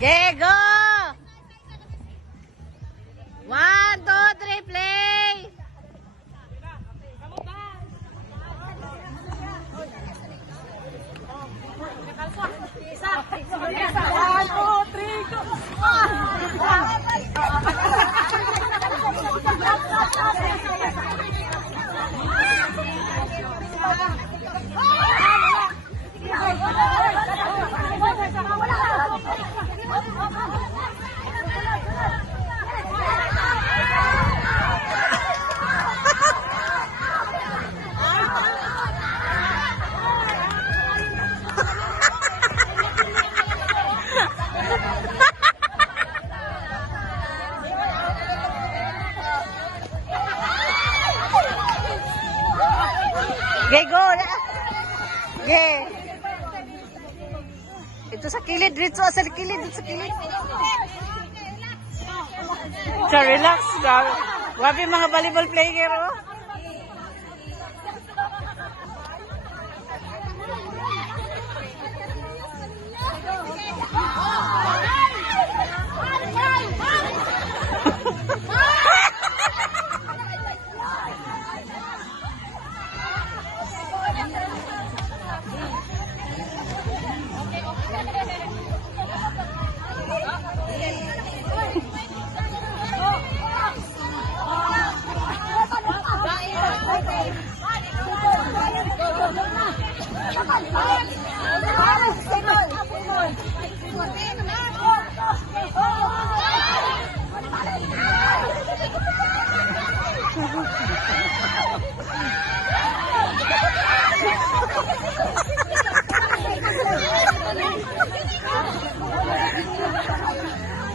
Okay, go! 1, 2, 3, play! Okay, go! Okay. Ito sa kilid, dito sa kilid, dito sa kilid. So, relax. Wabi mga volleyball player, oh.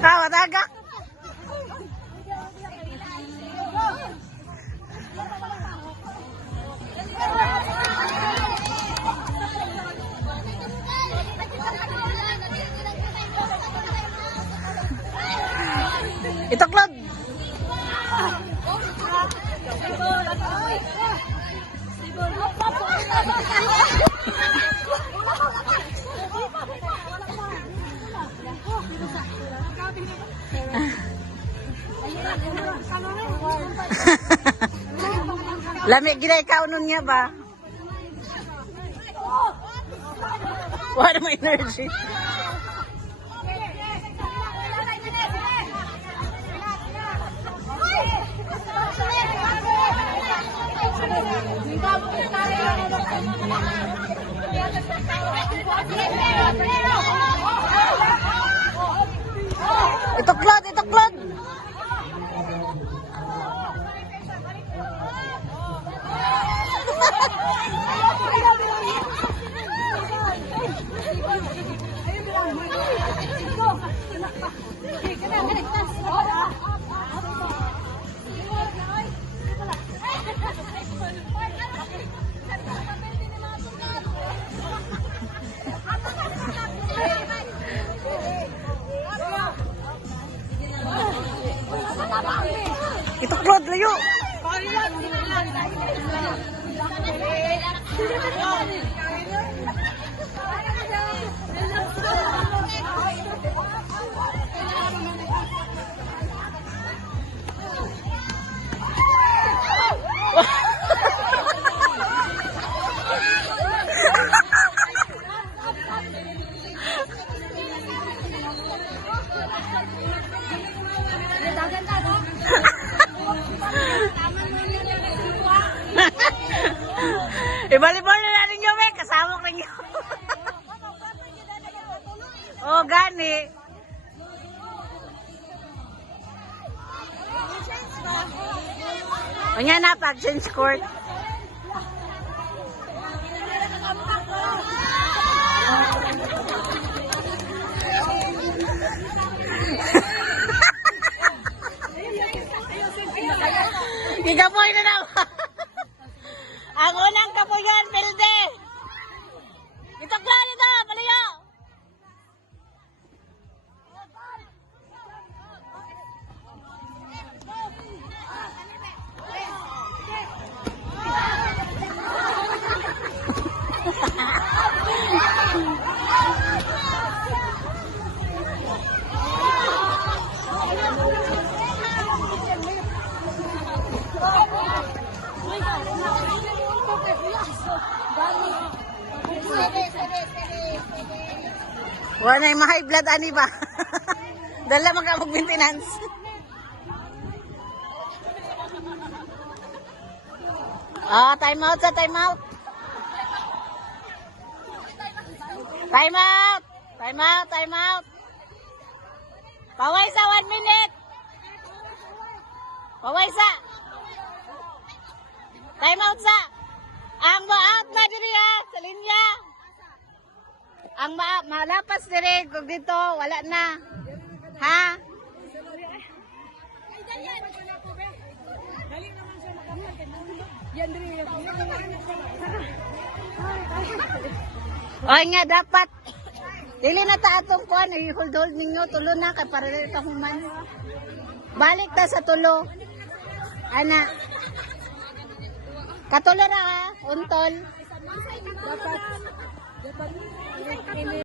Tawa tagak. Ito club. Lamig gina ikaw nun niya ba? Wala mo energy. Ito klod, ito klod. Ito klod, layo. Ibalibol na natin yung may kasama ko ninyo. Oh, gani. O nga na, pag-change court. Igapoy na naman. Ang unang kapuyan, Pilde. Ito klaro ito, palayo. Wala yung high blood, ani ba? Dala mag-maintenance. Time out sa time out. Time out. Time out, time out. Paway sa 1 minute. Paway sa. Time out sa. Ang ma-out na diri ha, sa linya. Ang malapas diri, kung dito, wala na. Ha? Oy nga, dapat. Dili na ta atong kuan, i-hold ninyo, tulo na, kay para rin human. Balik ta sa tulo. Ana. Katulo na ha, untol. Dapat.